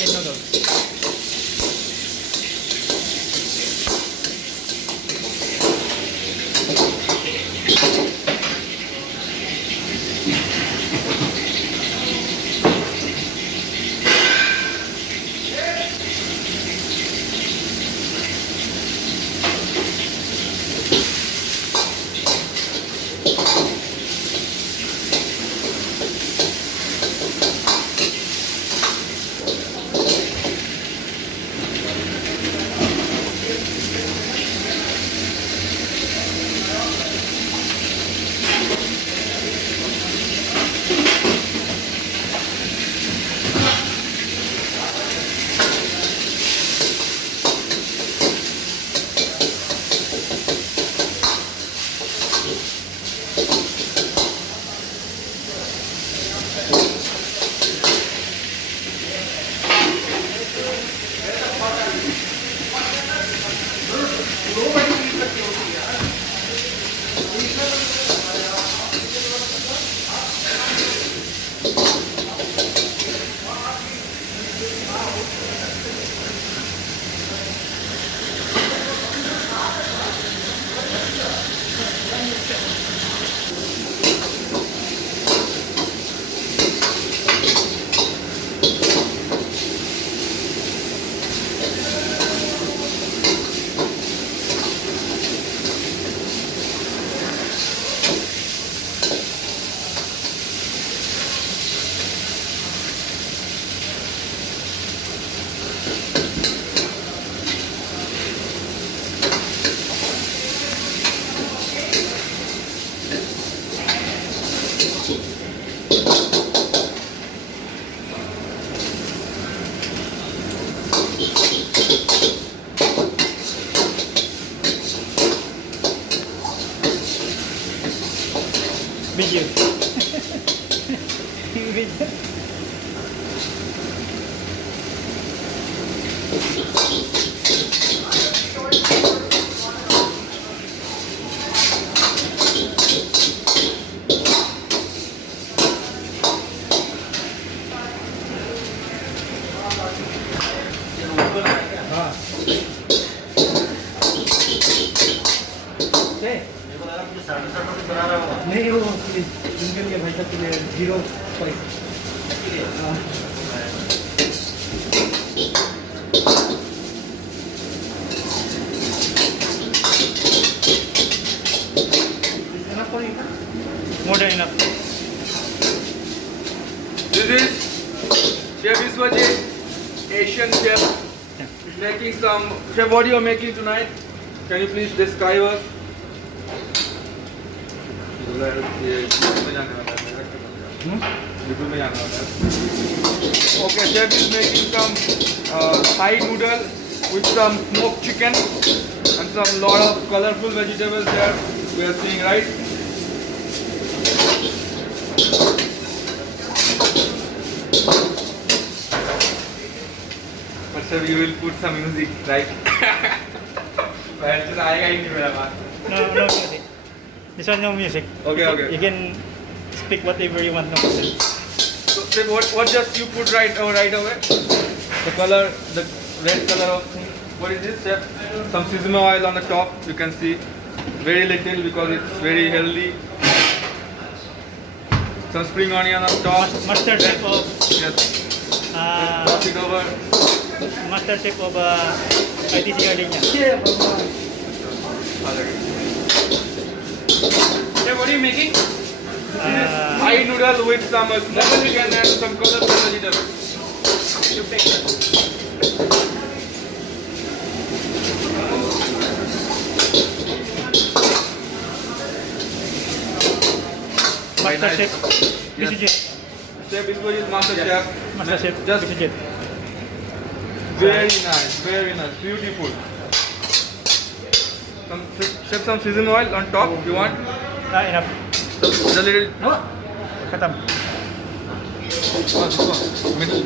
in noodles. Video. Video. नहीं वो इनके लिए भाई साहब के लिए 0 spice. More than enough. This is Chef Iswajit, Asian chef, making some. Chef, what you are making tonight? Can you please describe us? Okay, chef is making some Thai noodle with some smoked chicken and some lot of colorful vegetables there. We are seeing, right? But sir, you will put some music, right? No music. This one no music. Okay. You can speak whatever you want. No music. So, sir, what just you put right away? The color, the red color of thing. What is this, chef? Some sesame oil on the top. You can see very little because it's very healthy. Some spring onion on top. Master chef of Yes. Toss it over. Master chef of ITC Gardenia. Chef, what are you making? Thai noodle with some smoked chicken and some colorful vegetables. Master chef. Yes. Bisujit. Chef Iswajit, Master Chef. Master chef. Just Bisujit. very nice, beautiful. Chef, some sesame oil on top. You want? Enough. The little. Khatam. This one. Middle.